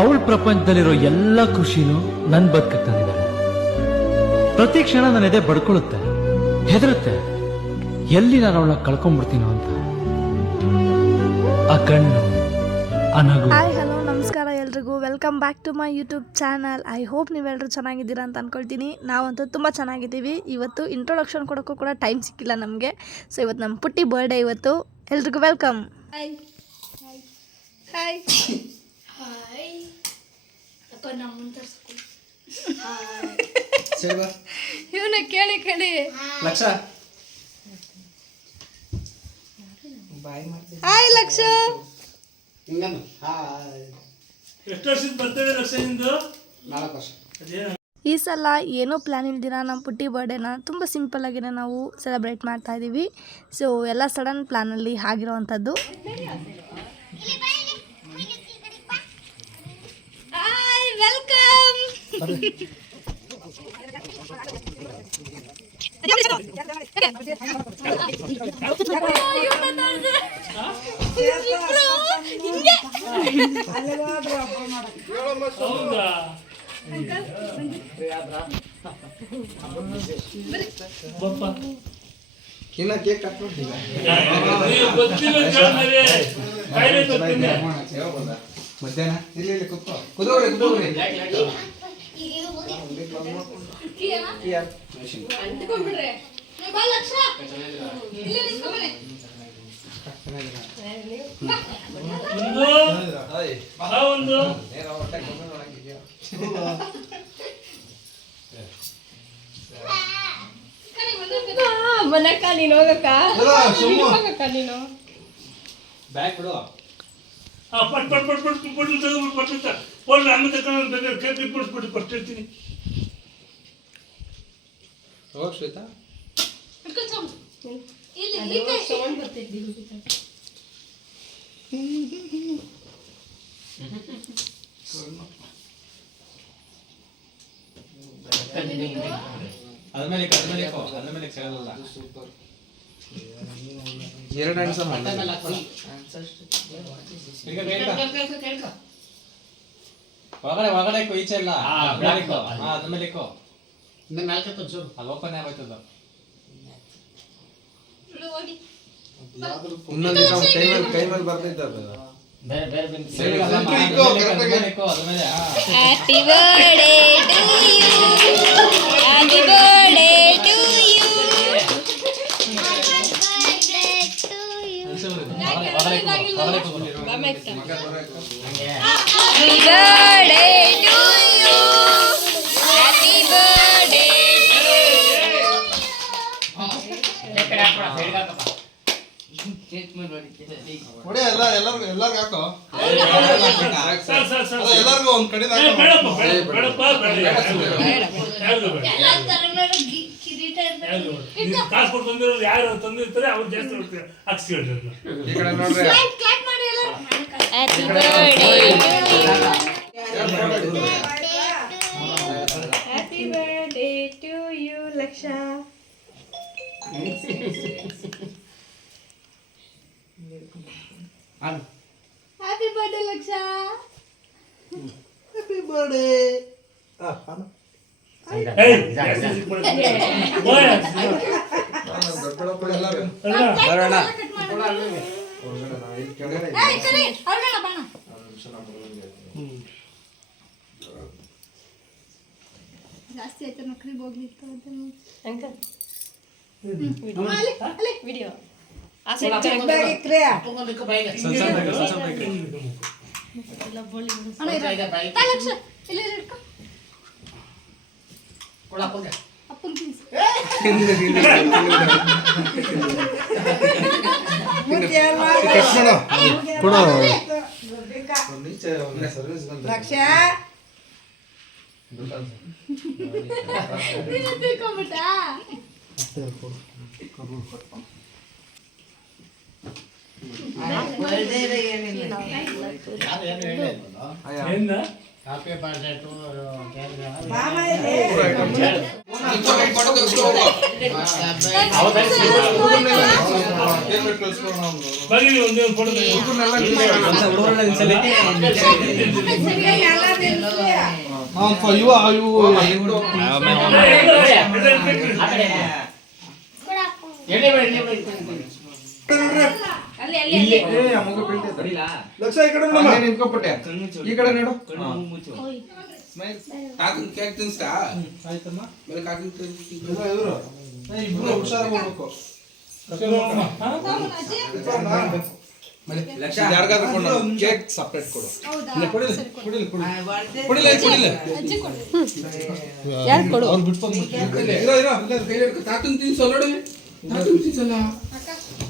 ಅವಳ ಪ್ರಪಂಚದಲ್ಲಿರೋ ಎಲ್ಲ ಖುಷಿನೂ ನನ್ ಬದುಕಕ್ಕೆ ತಂದಿದ್ದಾಳೆ ಪ್ರತಿ ಕ್ಷಣ ನನ್ನ ಎದೆ ಬಡ್ಕೊಳ್ಳುತ್ತೆ ಹೆದರುತ್ತೆ. ಎಲ್ಲಿ ನಾನು ಅವಳನ್ನ ಕಳ್ಕೊಂಡ್ಬಿಡ್ತೀನೋ ಅಂತ. ಆ ಕಣ್ಣು ಆ ನಗು. ಹಾಯ್ ಹಲೋ ನಮಸ್ಕಾರ ಎಲ್ರಿಗೂ. Welcome back to my YouTube channel I hope ನೀವೆಲ್ಲರೂ ಚೆನ್ನಾಗಿದ್ದೀರಾ ಅಂತ ಅಂದ್ಕೊಳ್ತೀನಿ ನಾವಂತೂ ತುಂಬ ಚೆನ್ನಾಗಿದ್ದೀವಿ. ಇವತ್ತು ಇಂಟ್ರೊಡಕ್ಷನ್ ಕೊಡೋಕ್ಕೂ ಕೂಡ ಟೈಮ್ ಸಿಕ್ಕಿಲ್ಲ ನಮಗೆ. ಸೊ ಇವತ್ತು ನಮ್ಮ ಪುಟ್ಟಿ ಬರ್ಡೇ ಇವತ್ತು. ಎಲ್ರಿಗೂ ವೆಲ್ಕಮ್ ಹಾಯ್ ಹಾಯ್ ಇವನ ಕೇಳಿ ಕೇಳಿ. ಲಕ್ಷ. ಹಾಯ್ ಲಕ್ಷ. ಹಿಂಗನು ಹಾಯ್. ಎಷ್ಟು ವರ್ಷದ ಬರ್ತಡೆ ಲಕ್ಷ ನಿಂದು? ನಾಲ್ಕು ವರ್ಷ. ಅದೇನು ಈ ಸಲ ಏನೋ ಪ್ಲಾನ್ ಇಲ್ದಿರ ನಮ್ಮ ಪುಟ್ಟಿ ಬರ್ಡೇನ ತುಂಬ ಸಿಂಪಲ್ಲಾಗಿನೇ ನಾವು ಸೆಲೆಬ್ರೇಟ್ ಮಾಡ್ತಾ ಇದ್ದೀವಿ ಸೊ ಎಲ್ಲ ಸಡನ್ ಪ್ಲ್ಯಾನಲ್ಲಿ ಆಗಿರೋವಂಥದ್ದು ಇನ್ನ ಕೇಕ್ ಕಟ್ ಮಾಡ್ತೀವಿ ಮಧ್ಯಾಹ್ನ? ಇಲ್ಲಿ ಇಲ್ಲಿ ಕುತ್ಕೋ. ಕುದೋಗ್ರಿ ಕುದೋಗ್ರಿ ಒಂದು ಬಹಳ ಒಂದು ಮನಕ ನೀನು ಹೋಗಕ್ಕ ನೀನು ಆ, ಪಟ್ ಪಟ್ ಪಟ್ ಪಟ್ ಪಟ್ ತೆಗೆದು ಪಟ್ ಪಟ್ ಅನ್ನ ತಗೊಂಡು ಬೇಕಾದ್ರೆ ಕೇಕ್ ಕೊಟ್ಟಿರ್ತೀನಿ ಹೋಗ್ ಶ್ವೇತಾ? ಸೂಪರ್ ಎರಡು ಅನ್ಸ ಒಳಗಡೆ ಒಳಗಡೆ ಇಕ್ಕೋ, ಈಚೆ ಇಲ್ಲ ಅದ್ಮೇಲೆ ಮೇಲೆ ಇಕ್ಕೋ. ಬ್ಲಾಕ್ ಹಾ, ಅದ್ರ ಮೇಲೆ ಇಕ್ಕೋ. ನಾಲ್ಕು ಅಲ್ಲಿ ಓಪನ್ ಆಗೋಯ್ತದ ಇನ್ನೊಂದು ಕೈ ಮೇಲೆ ಕೈ ಮೇಲೆ ಬರ್ತಿದ್ದ ಅದು ಸರಿ, ಅಲ್ಲ, ಇಕ್ಕೋ, ಅದ್ರ ಇಕ್ಕೋ, ಮೇಲೆ ಇಕ್ಕೋ, ಅದ್ರ correct ಮೇಲೆ ಇಕ್ಕೋ, ಅದ್ರ ಮೇಲೆ, ಹಾ. ಹ್ಯಾಪಿ ಬರ್ಡೇ ಟು ಯು ಕೊಡಿ ಎಲ್ಲ ಎಲ್ಲರಿಗೂ ಎಲ್ಲರಿಗೂ ಯಾಕೋ ಸರ್ ಸರ್ ಸರ್ ಅಲ್ಲ, ಎಲ್ಲರಿಗೂ ಒಂದ್ ಕಡೆ ಬೇಡ ನೀವು ಕಾಸು ಕೊಟ್ಟು ತಂದಿರೋರು ಯಾರು ತಂದಿರ್ತಾರೆ ಅವ್ರು ಜಾಸ್ತಿ. ಈ ಕಡೆ ನೋಡ್ರಿ. Happy birthday happy happy birthday Laksha. Happy birthday ಜಾಸ್ತಿ ಆಯ್ತು ನಕ್ರಿಗೆ ಹೋಗ್ಲಿತ್ತು ವಿಡಿಯೋ. ಸ್ವಲ್ಪ ಸ್ವಲ್ಪ ಬೇಕು, ಸ್ವಲ್ಪ ಸ್ವಲ್ಪ ಬೇಕು. ಲಕ್ಷ ಇಲ್ಲ ಇಟ್ಕೊ ಎಣ್ಣೆ ಬೇಡ, ಎಣ್ಣೆ ಬೇಡ. ಲಕ್ಷ ಈ ಕಡೆ ನೋಡಮ್ಮ. ನಿಂತ್ಕೊಬಿಟ್ಟೆ. ಈ ಕಡೆ ನೋಡು. ಕಾಕನ್ ಕೇಕ್ ತಿನ್ಸ್ತಾ ಆಯ್ತಮ್ಮ. ಮೇಲೆ ಕಾಕನ್ ಏ, ಇಬ್ರು ಹುಷಾರಾಗಿ ಹೋಗ್ಬೇಕು. ಯಾರಿಗಾದ್ರೂ ಕೊಡು ಕೇಕ್ ಸಪ್ರೇಟ್ ಕೊಡು. ಕುಡಿಲಿ ಕುಡಿಲಿ ಕುಡಿಲಿ ಕುಡಿಲ್ಲ ಕುಡಿಲ್ಲ. ಯಾರ್ ಕೊಡು? ಅವ್ರು ಬಿಟ್ಕೊಂಡು ಇರೋ ಇರೋ ತಾತನ್ ತಿನ್ಸು ನೋಡಿ ತಾತನ್ ತಿನ್ಸಲ್ಲ?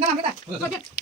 ನನ್ನ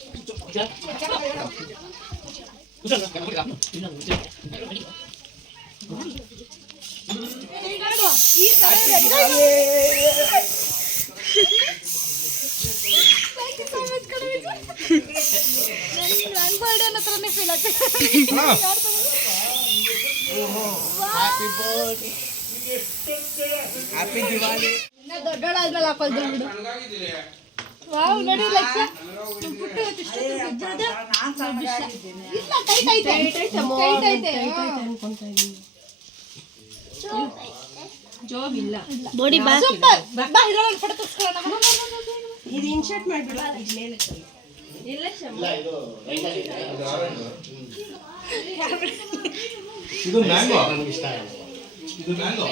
ದೊಡ್ಡೋಳಾದ್ಮೇಲೆ ಹಾಕೊಳ್ತೀವಿ ಬಿಡು ವಾವ್ ನೋಡಿ ಲಕ್ಷ ನಮ್ ಪುಟ್ಟ ಇಷ್ಟೊತ್ತು ಬಿದ್ದಿರೋದು ಇಲ್ಲ ಟೈಟ್ ಐತೆ ಟೈಟ್ ಐತೆ ಜಾಬ್ ಇಲ್ಲ ಬೋಡಿ ಬಾ ಸೂಪರ್ ಬಾ ಇರೋ ಒಂದು ಫೋಟೋ ತೆಗ್ಸ್ಕೊಳ್ಳೋಣ ಇದು ಇನ್ಶರ್ಟ್ ಮಾಡ್ಬಿಡು ಇದ್ಮೇಲೆ ಇಲ್ಲ ಶಮ್ಮ ಇದು ಮ್ಯಾಂಗೋ ಇದು ಮ್ಯಾಂಗೋ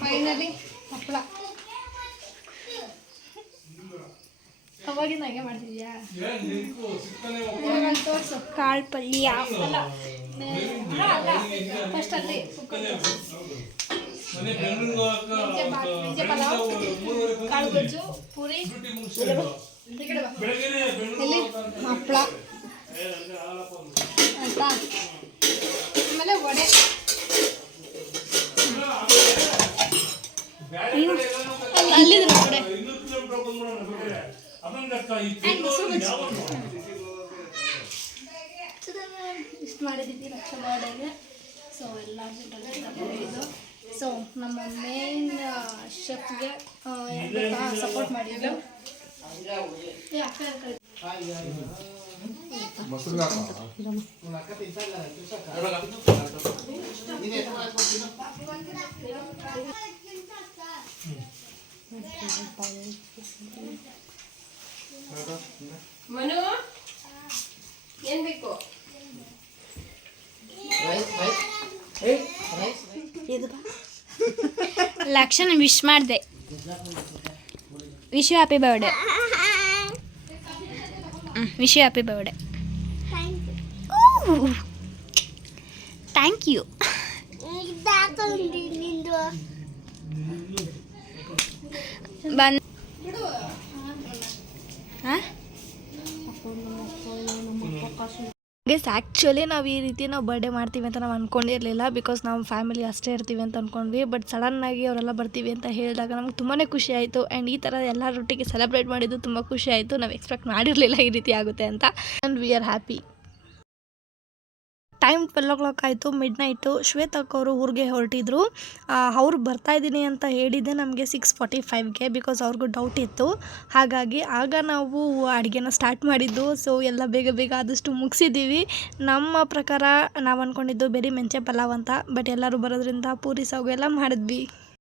ಫೈನಲಿ ಅವಾಗಿಂದ ಹಾಗೆ ಮಾಡ್ತಿದ್ಯಾ? ತೋರಿಸು. ಕಾಳು ಪಲ್ಯ. ಫಸ್ಟ್ ಅಲ್ಲಿ ಕಾಳು ಗೊಜ್ಜು ಪೂರಿ. ಈ ಲಕ್ಷ ಬರ್ಡೇಗೆ ಸೊ ಎಲ್ಲ ಇದು ಸೊ ನಮ್ಮ ಮೇನ್ ಶೆಫ್ಗೆ ಸಪೋರ್ಟ್ ಮಾಡಿದ್ದು ಮನು ಏನ್ ಬೇಕು? ಲಕ್ಷಣ ವಿಶ್ ಮಾಡಿದೆ. Wish happy birthday wish happy birthday thank you ಬಂದ್ ಗೆಸ್ ಆ್ಯಕ್ಚುಲಿ ನಾವು ಈ ರೀತಿ ನಾವು ಬರ್ಡೇ ಮಾಡ್ತೀವಿ ಅಂತ ನಾವು ಅಂದ್ಕೊಂಡಿರಲಿಲ್ಲ ಬಿಕಾಸ್ ನಾವು ಫ್ಯಾಮಿಲಿ ಅಷ್ಟೇ ಇರ್ತೀವಿ ಅಂತ ಅಂದ್ಕೊಂಡ್ವಿ ಬಟ್ ಸಡನ್ನಾಗಿ ಅವರೆಲ್ಲ ಬರ್ತೀವಿ ಅಂತ ಹೇಳಿದಾಗ ನಮ್ಗೆ ತುಂಬಾ ಖುಷಿ ಆಯಿತು. ಆ್ಯಂಡ್ ಈ ಥರ ಎಲ್ಲರೊಟ್ಟಿಗೆ ಸೆಲೆಬ್ರೇಟ್ ಮಾಡಿದ್ದು ತುಂಬ ಖುಷಿ ಆಯಿತು. ನಾವು ಎಕ್ಸ್ಪೆಕ್ಟ್ ಮಾಡಿರಲಿಲ್ಲ ಈ ರೀತಿ ಆಗುತ್ತೆ ಅಂತ. And we are happy time twelve o'clock ಆಯಿತು ಮಿಡ್ ನೈಟು ಶ್ವೇತಕ್ಕವರು ಊರಿಗೆ ಹೊರಟಿದ್ರು. ಅವ್ರು ಬರ್ತಾ ಇದ್ದೀನಿ ಅಂತ ಹೇಳಿದ್ದೆ ನಮಗೆ ಸಿಕ್ಸ್ ಫಾರ್ಟಿ ಫೈವ್ಗೆ ಬಿಕಾಸ್ ಅವ್ರಿಗೂ ಡೌಟ್ ಇತ್ತು. ಹಾಗಾಗಿ ಆಗ ನಾವು ಅಡುಗೆನ ಸ್ಟಾರ್ಟ್ ಮಾಡಿದ್ದು. ಸೊ ಎಲ್ಲ ಬೇಗ ಬೇಗ ಆದಷ್ಟು ಮುಗಿಸಿದ್ದೀವಿ. ನಮ್ಮ ಪ್ರಕಾರ ನಾವು ಅಂದ್ಕೊಂಡಿದ್ದು ಬೇರೆ ಮೆಂತ್ಯ ಪಲಾವ್ ಅಂತ. ಬಟ್ ಎಲ್ಲರೂ ಬರೋದ್ರಿಂದ ಪೂರಿ ಸಾಗು ಎಲ್ಲ ಮಾಡಿದ್ವಿ.